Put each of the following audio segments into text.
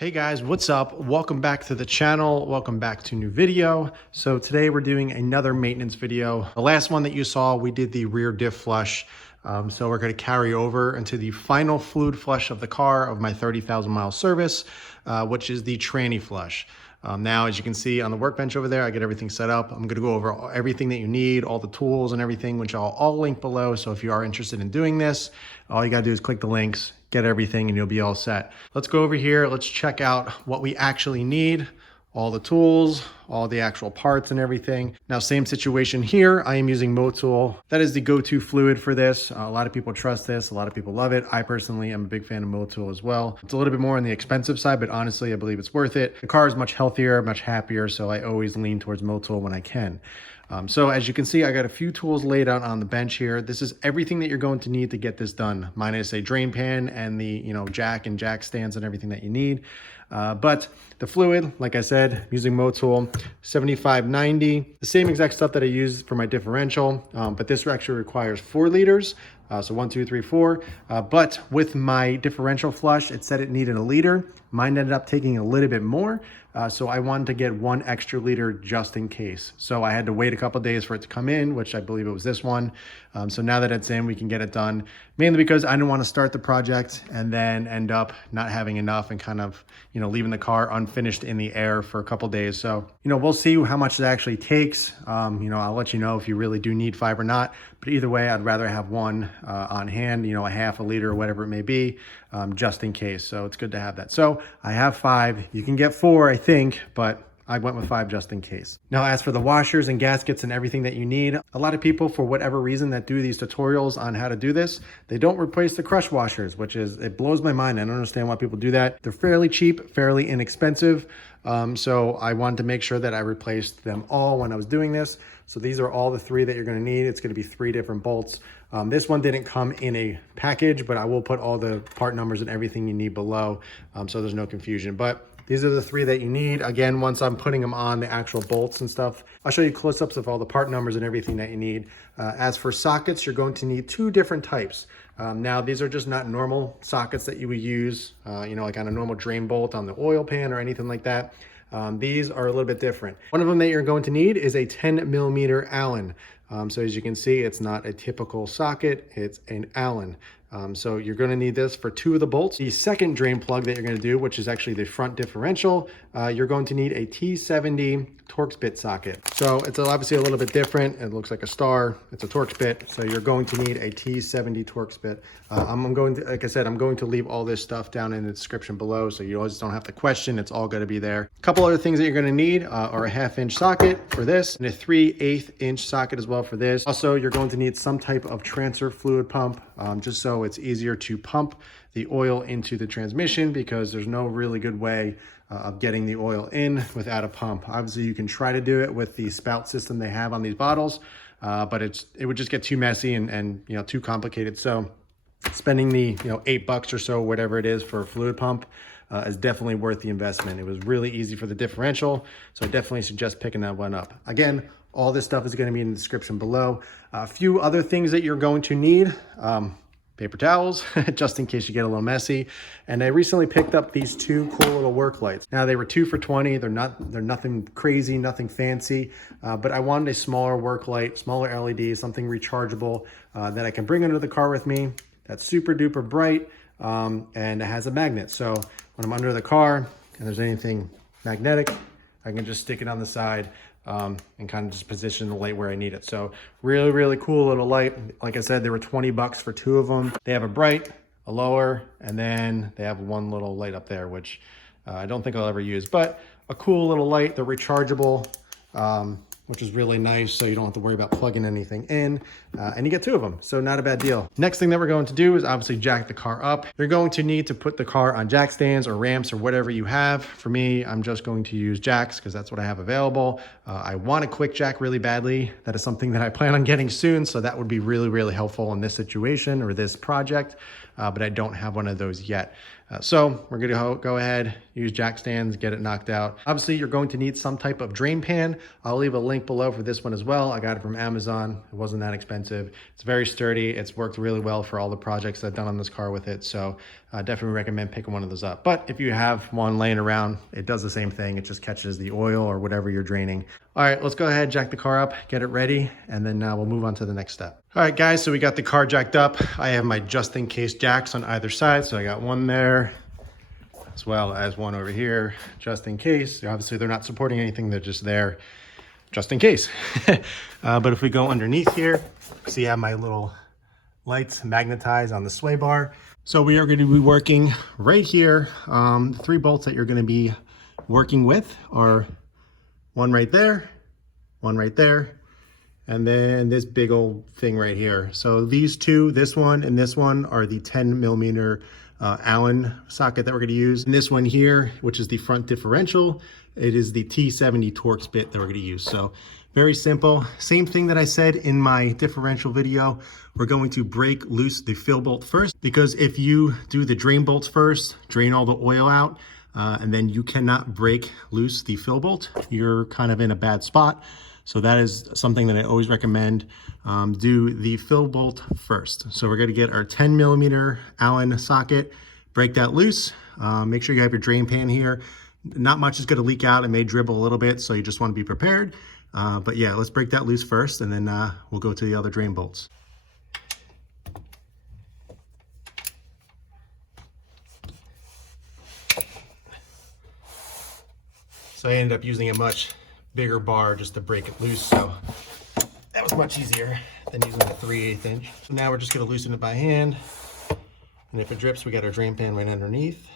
Hey guys, what's up? Welcome back to the channel. Welcome back to a new video. So today we're doing another maintenance video. The last one that you saw, we did the rear diff flush. So we're going to carry over into the final fluid flush of the car of my 30,000 mile service, which is the tranny flush. Now, as you can see on the workbench over there, I get everything set up. I'm going to go over everything that you need, all the tools and everything, which I'll all link below. So if you are interested in doing this, all you got to do is click the links, get everything, and you'll be all set. Let's go over here. Let's check out what we actually need. All the tools, all the actual parts and everything. Now, same situation here. I am using Motul. That is the go-to fluid for this. A lot of people trust this. A lot of people love it. I personally am a big fan of Motul as well. It's a little bit more on the expensive side, but honestly, I believe it's worth it. The car is much healthier, much happier, so I always lean towards Motul when I can. So as you can see, I got a few tools laid out on the bench here. This is everything that you're going to need to get this done, minus a drain pan and the jack and jack stands and everything that you need. But the fluid, like I said, I'm using Motul 7590, the same exact stuff that I use for my differential, but this actually requires 4 liters. So 1, 2, 3, 4. But with my differential flush, it said it needed a liter. Mine ended up taking a little bit more. So I wanted to get 1 extra liter just in case. So I had to wait a couple of days for it to come in, which I believe it was this one. So now that it's in, we can get it done, mainly because I didn't want to start the project and then end up not having enough and kind of, leaving the car unfinished in the air for a couple of days. So, we'll see how much it actually takes. I'll let you know if you really do need 5 or not, but either way, I'd rather have 1 on hand, a half a liter or whatever it may be, just in case. So it's good to have that. So I have 5. You can get 4, I think, but I went with 5 just in case. Now, as for the washers and gaskets and everything that you need, a lot of people, for whatever reason, that do these tutorials on how to do this, they don't replace the crush washers, it blows my mind. I don't understand why people do that. They're fairly cheap, fairly inexpensive. So I wanted to make sure that I replaced them all when I was doing this. So these are all the 3 that you're going to need. It's going to be 3 different bolts. This one didn't come in a package, but I will put all the part numbers and everything you need below, so there's no confusion. But these are the 3 that you need. Again, once I'm putting them on the actual bolts and stuff, I'll show you close-ups of all the part numbers and everything that you need. As for sockets, you're going to need 2 different types. Now, these are just not normal sockets that you would use, like on a normal drain bolt on the oil pan or anything like that. These are a little bit different. One of them that you're going to need is a 10 millimeter Allen. So as you can see, it's not a typical socket, it's an Allen. So you're going to need this for 2 of the bolts. The second drain plug that you're going to do, which is actually the front differential, you're going to need a T70 Torx bit socket. So it's obviously a little bit different. It looks like a star. It's a Torx bit. So you're going to need a T70 Torx bit. I'm going to, like I said, I'm going to leave all this stuff down in the description below, so you always don't have to question. It's all going to be there. A couple other things that you're going to need are a 1/2 inch socket for this and a 3/8 inch socket as well for this. Also, you're going to need some type of transfer fluid pump, just so it's easier to pump the oil into the transmission, because there's no really good way of getting the oil in without a pump. Obviously, you can try to do it with the spout system they have on these bottles, but it would just get too messy and too complicated. So spending the $8 or so, whatever it is, for a fluid pump is definitely worth the investment. It was really easy for the differential, so I definitely suggest picking that one up. Again, all this stuff is going to be in the description below. A few other things that you're going to need. Paper towels, just in case you get a little messy. And I recently picked up these 2 cool little work lights. Now, they were 2 for $20. They're nothing crazy, nothing fancy, but I wanted a smaller work light, smaller LED, something rechargeable that I can bring under the car with me. That's super duper bright, and it has a magnet. So when I'm under the car and there's anything magnetic, I can just stick it on the side and kind of just position the light where I need it. So really, really cool little light. Like I said, they were $20 for 2 of them. They have a bright, a lower, and then they have one little light up there, which I don't think I'll ever use, but a cool little light. They're rechargeable, which is really nice, so you don't have to worry about plugging anything in, and you get 2 of them, so not a bad deal. Next thing that we're going to do is obviously jack the car up. You're going to need to put the car on jack stands or ramps or whatever you have. For me, I'm just going to use jacks because that's what I have available. I want a quick jack really badly. That is something that I plan on getting soon, so that would be really, really helpful in this situation or this project, but I don't have one of those yet. So we're gonna go ahead, use jack stands, get it knocked out. Obviously, you're going to need some type of drain pan. I'll leave a link below for this one as well. I got it from Amazon. It wasn't that expensive. It's very sturdy. It's worked really well for all the projects I've done on this car with it. So I definitely recommend picking one of those up. But if you have one laying around, it does the same thing. It just catches the oil or whatever you're draining. All right, let's go ahead, jack the car up, get it ready, and then we'll move on to the next step. All right, guys, so we got the car jacked up. I have my just-in-case jacks on either side. So I got one there, as well as one over here, just in case. Obviously, they're not supporting anything. They're just there just in case. But if we go underneath here, see I have my little lights magnetized on the sway bar. So we are going to be working right here. The 3 bolts that you're going to be working with are one right there, one right there, and then this big old thing right here. So these two, this one and this one, are the 10mm Allen socket that we're going to use. And this one here, which is the front differential, it is the T70 Torx bit that we're going to use. So very simple. Same thing that I said in my differential video. We're going to break loose the fill bolt first, because if you do the drain bolts first, drain all the oil out, and then you cannot break loose the fill bolt, you're kind of in a bad spot. So that is something that I always recommend. Do the fill bolt first. So we're going to get our 10mm Allen socket, break that loose. Make sure you have your drain pan here. Not much is going to leak out. It may dribble a little bit, so you just want to be prepared. But yeah, let's break that loose first, and then we'll go to the other drain bolts. So I ended up using a much bigger bar just to break it loose, so that was much easier than using a 3/8 inch. So now we're just going to loosen it by hand, and if it drips, we got our drain pan right underneath.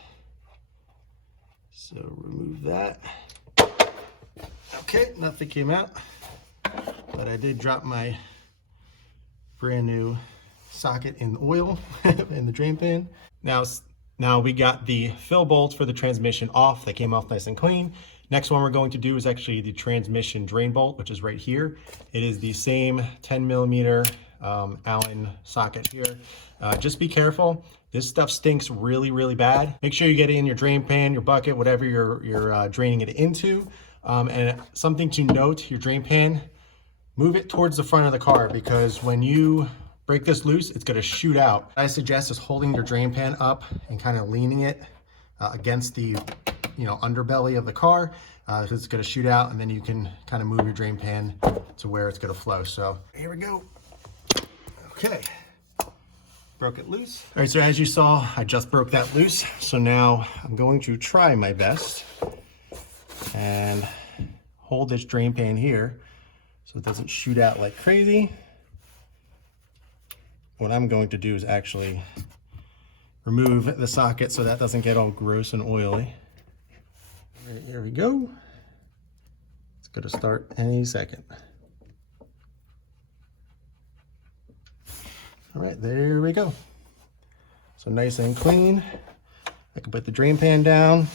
So remove that. Okay, nothing came out, but I did drop my brand new socket in oil in the drain pan. Now we got the fill bolts for the transmission off. They came off nice and clean. Next one we're going to do is actually the transmission drain bolt, which is right here. It is the same 10mm Allen socket here. Just be careful. This stuff stinks really, really bad. Make sure you get it in your drain pan, your bucket, whatever you're draining it into. And something to note, your drain pan, move it towards the front of the car, because when you break this loose, it's going to shoot out. What I suggest is holding your drain pan up and kind of leaning it against the underbelly of the car, because it's going to shoot out, and then you can kind of move your drain pan to where it's going to flow. So here we go. Okay, broke it loose. All right, so as you saw, I just broke that loose. So now I'm going to try my best and hold this drain pan here so it doesn't shoot out like crazy. What I'm going to do is actually remove the socket so that doesn't get all gross and oily. All right, here we go. It's going to start any second. All right, there we go. So nice and clean. I can put the drain pan down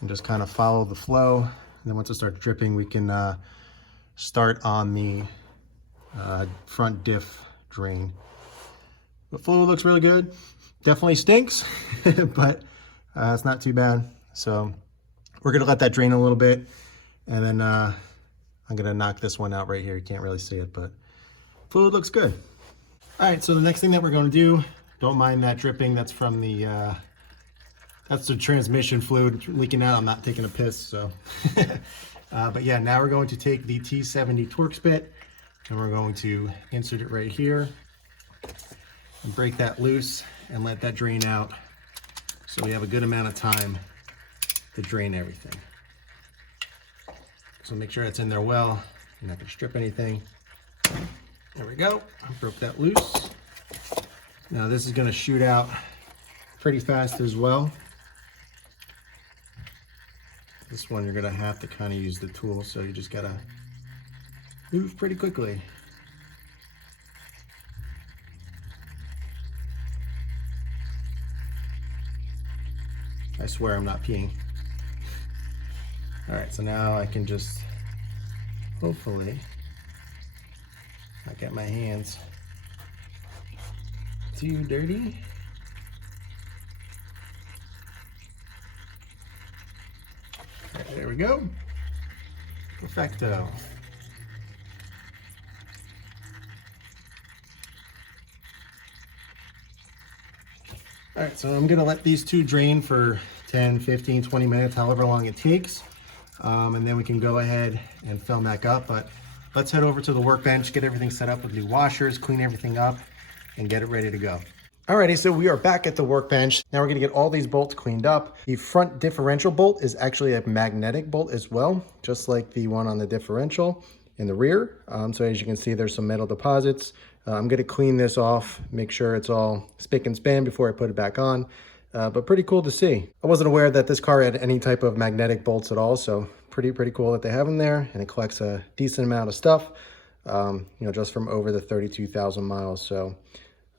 and just kind of follow the flow. And then once it starts dripping, we can start on the front diff drain. The fluid looks really good. Definitely stinks, but it's not too bad. So we're gonna let that drain a little bit, and then I'm gonna knock this one out right here. You can't really see it, but fluid looks good. All right, so the next thing that we're gonna do, don't mind that dripping. That's from the that's the transmission fluid leaking out. I'm not taking a piss, so. But yeah, now we're going to take the T70 Torx bit, and we're going to insert it right here and break that loose and let that drain out, so we have a good amount of time to drain everything. So make sure it's in there well. You're not going to strip anything. There we go. I broke that loose. Now this is going to shoot out pretty fast as well. This one you're going to have to kind of use the tool, so you just got to move pretty quickly. I swear I'm not peeing. All right, so now I can just hopefully not get my hands too dirty. There we go. Perfecto. All right, so I'm gonna let these two drain for 10, 15, 20 minutes, however long it takes. And then we can go ahead and fill them back up. But let's head over to the workbench, get everything set up with new washers, clean everything up, and get it ready to go. Alrighty, so we are back at the workbench. Now we're gonna get all these bolts cleaned up. The front differential bolt is actually a magnetic bolt as well, just like the one on the differential in the rear. So as you can see, there's some metal deposits. I'm gonna clean this off, make sure it's all spick and span before I put it back on. But pretty cool to see. I wasn't aware that this car had any type of magnetic bolts at all, so pretty cool that they have them there, and it collects a decent amount of stuff, just from over the 32,000 miles. So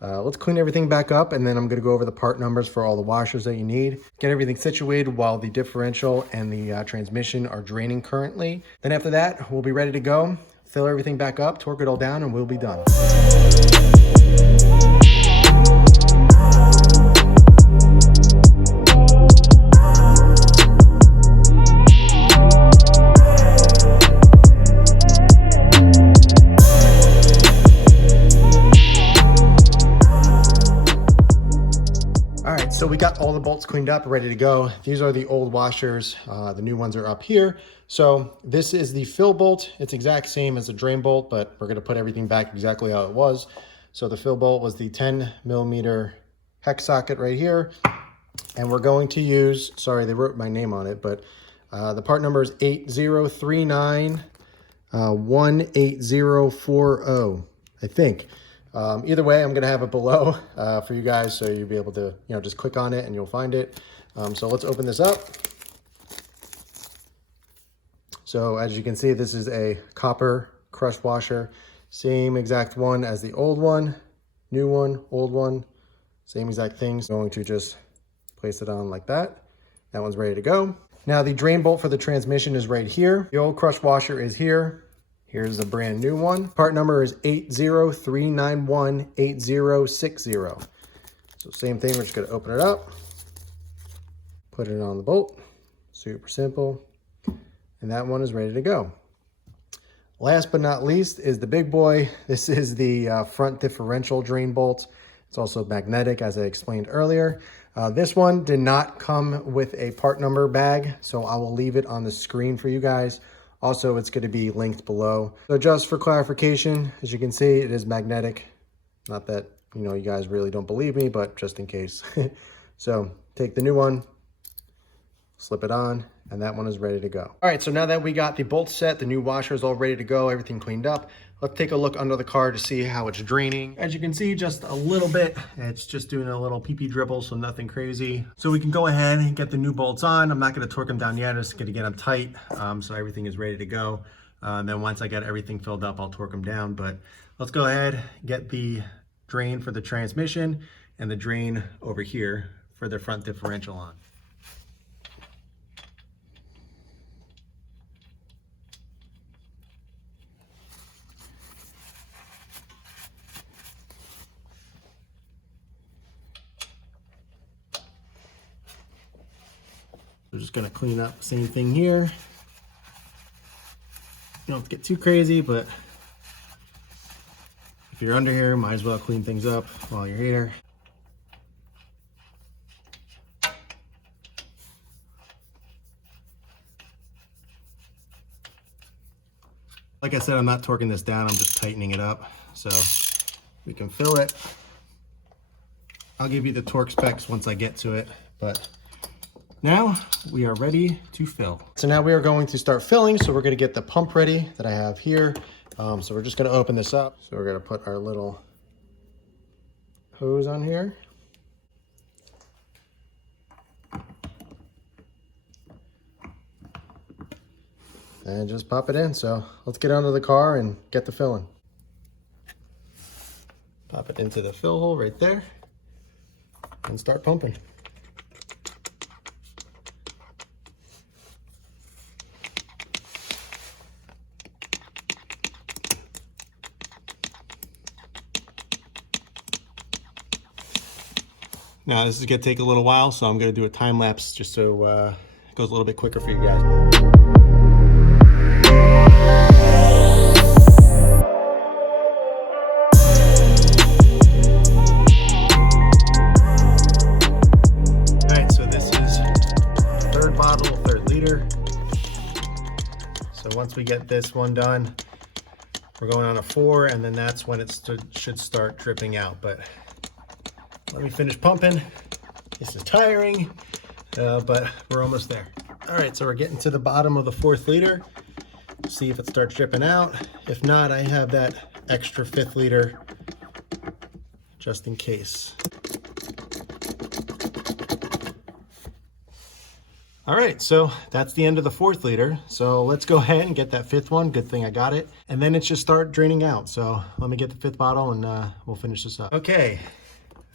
let's clean everything back up, and then I'm gonna go over the part numbers for all the washers that you need. Get everything situated while the differential and the transmission are draining currently. Then after that, we'll be ready to go. Fill everything back up, torque it all down, and we'll be done. So we got all the bolts cleaned up, ready to go. These are the old washers. The new ones are up here. So this is the fill bolt. It's exact same as the drain bolt, but we're gonna put everything back exactly how it was. So the fill bolt was the 10mm hex socket right here. And we're going to use, sorry, they wrote my name on it, but the part number is 8039 18040, I think. Either way, I'm gonna have it below for you guys, so you'll be able to, just click on it and you'll find it. So let's open this up. So as you can see, this is a copper crush washer, same exact one as the old one, new one, old one, same exact thing. So I'm going to just place it on like that. That one's ready to go. Now the drain bolt for the transmission is right here. The old crush washer is here. Here's the brand new one. Part number is 803918060. So same thing, we're just gonna open it up, put it on the bolt, super simple. And that one is ready to go. Last but not least is the big boy. This is the front differential drain bolt. It's also magnetic, as I explained earlier. This one did not come with a part number bag, so I will leave it on the screen for you guys. Also, it's going to be linked below. So just for clarification, as you can see, it is magnetic. Not that, you guys really don't believe me, but just in case. So take the new one, slip it on, and that one is ready to go. All right, so now that we got the bolt set, the new washer is all ready to go, everything cleaned up, let's take a look under the car to see how it's draining. As you can see, just a little bit. It's just doing a little pee-pee dribble, so nothing crazy. So we can go ahead and get the new bolts on. I'm not gonna torque them down yet, I'm just gonna get them tight, so everything is ready to go. And then once I get everything filled up, I'll torque them down. But let's go ahead, get the drain for the transmission and the drain over here for the front differential on. We're just gonna clean up, same thing here. You don't have to get too crazy, but if you're under here, might as well clean things up while you're here. Like I said, I'm not torquing this down, I'm just tightening it up so we can fill it. I'll give you the torque specs once I get to it, but now we are ready to fill. So now we are going to start filling. So we're going to get the pump ready that I have here. So we're just going to open this up. So we're going to put our little hose on here. And just pop it in. So let's get under the car and get the filling. Pop it into the fill hole right there and start pumping. Now this is gonna take a little while, so I'm gonna do a time lapse just so it goes a little bit quicker for you guys. All right, so this is third bottle, 3rd liter. So once we get this one done, we're going on a 4, and then that's when it should start dripping out. But let me finish pumping. This is tiring, but we're almost there. All right, so we're getting to the bottom of the 4th liter. See if it starts dripping out. If not, I have that extra 5th liter just in case. All right, so that's the end of the 4th liter. So let's go ahead and get that 5th one. Good thing I got it. And then it should start draining out. So let me get the 5th bottle and we'll finish this up. Okay,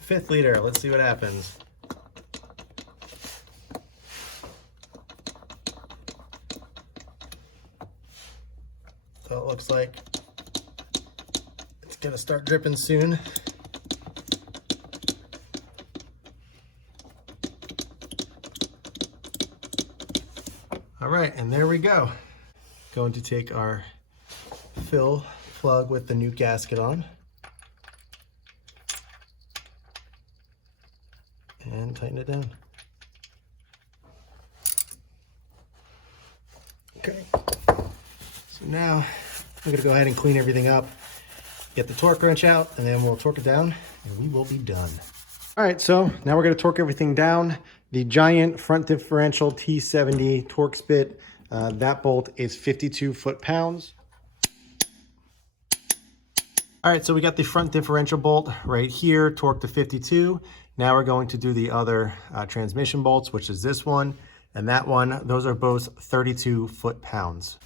5th liter, let's see what happens. So it looks like it's gonna start dripping soon. All right, and there we go. Going to take our fill plug with the new gasket on and tighten it down. Okay, so now I'm gonna go ahead and clean everything up, get the torque wrench out, and then we'll torque it down and we will be done. All right, so now we're gonna torque everything down. The giant front differential T70 Torx bit, that bolt is 52 foot-pounds. All right, so we got the front differential bolt right here, torqued to 52. Now we're going to do the other transmission bolts, which is this one and that one. Those are both 32 foot-pounds.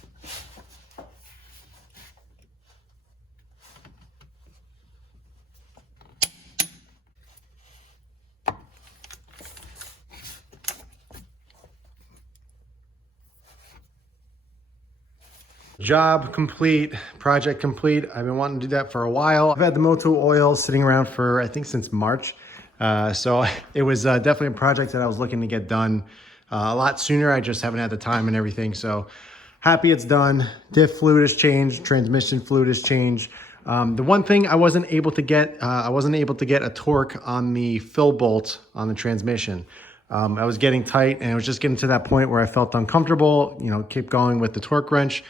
Job complete, project complete. I've been wanting to do that for a while. I've had the Motul oil sitting around for, I think, since March. So it was definitely a project that I was looking to get done a lot sooner. I just haven't had the time and everything. So happy it's done. Diff fluid has changed, transmission fluid has changed. The one thing I wasn't able to get a torque on the fill bolt on the transmission. I was getting tight and it was just getting to that point where I felt uncomfortable, you know, keep going with the torque wrench.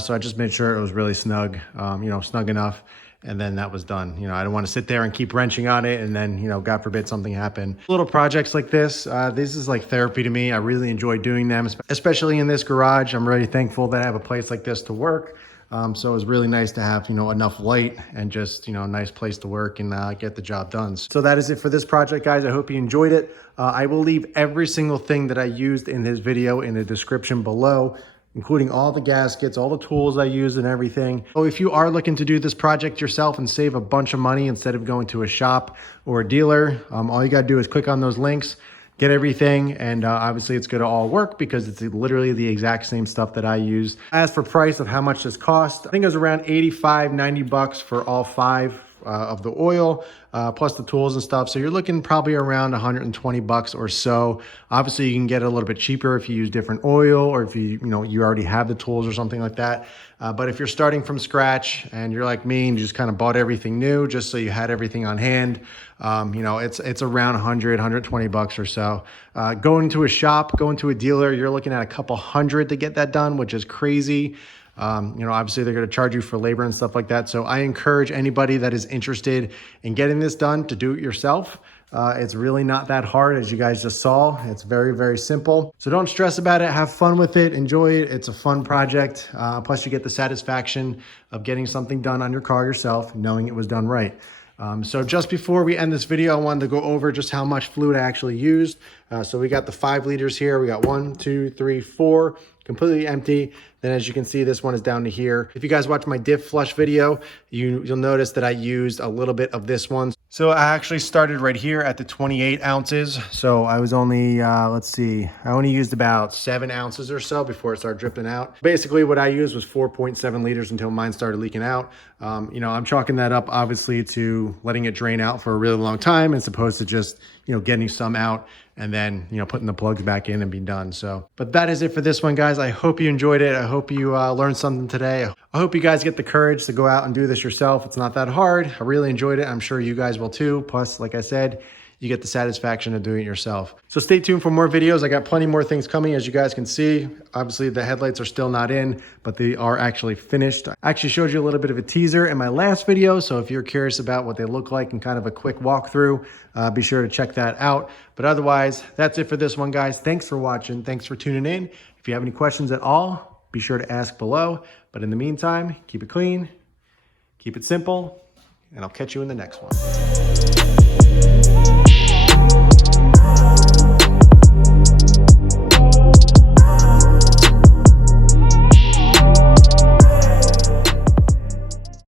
So I just made sure it was really snug, you know, snug enough. And then that was done. You know, I don't want to sit there and keep wrenching on it. And then, you know, God forbid something happened. Little projects like this is like therapy to me. I really enjoy doing them, especially in this garage. I'm really thankful that I have a place like this to work. So it was really nice to have, you know, enough light and just, you know, a nice place to work and get the job done. So that is it for this project, guys. I hope you enjoyed it. I will leave every single thing that I used in this video in the description below, including all the gaskets, all the tools I used and everything. So if you are looking to do this project yourself and save a bunch of money instead of going to a shop or a dealer, all you gotta do is click on those links, get everything, and obviously it's gonna all work because it's literally the exact same stuff that I use. As for price of how much this cost, I think it was around 85, 90 bucks for all 5 of the oil, plus the tools and stuff. So you're looking probably around 120 bucks or so. Obviously you can get it a little bit cheaper if you use different oil or if you already have the tools or something like that. But if you're starting from scratch and you're like me and you just kind of bought everything new just so you had everything on hand, you know, it's around 100, 120 bucks or so. Going to a shop, going to a dealer, you're looking at a couple hundred to get that done, which is crazy. You know, obviously they're going to charge you for labor and stuff like that. So I encourage anybody that is interested in getting this done to do it yourself. It's really not that hard, as you guys just saw. It's very, very simple. So don't stress about it. Have fun with it. Enjoy it. It's a fun project. Plus you get the satisfaction of getting something done on your car yourself, knowing it was done right. So just before we end this video, I wanted to go over just how much fluid I actually used. So we got the 5 liters here. We got 1, 2, 3, 4, completely empty. Then as you can see, this one is down to here. If you guys watch my diff flush video, you'll notice that I used a little bit of this one. So I actually started right here at the 28 ounces. So I was only, let's see, I only used about 7 ounces or so before it started dripping out. Basically what I used was 4.7 liters until mine started leaking out. You know, I'm chalking that up obviously to letting it drain out for a really long time as opposed to just, you know, getting some out and then, you know, putting the plugs back in and be done. So, but that is it for this one, guys. I hope you enjoyed it. I hope you learned something today. I hope you guys get the courage to go out and do this yourself. It's not that hard. I really enjoyed it. I'm sure you guys will too. Plus, like I said, you get the satisfaction of doing it yourself. So stay tuned for more videos. I got plenty more things coming, as you guys can see. Obviously the headlights are still not in, but they are actually finished. I actually showed you a little bit of a teaser in my last video. So if you're curious about what they look like and kind of a quick walkthrough, be sure to check that out. But otherwise, that's it for this one, guys. Thanks for watching. Thanks for tuning in. If you have any questions at all, be sure to ask below. But in the meantime, keep it clean, keep it simple, and I'll catch you in the next one.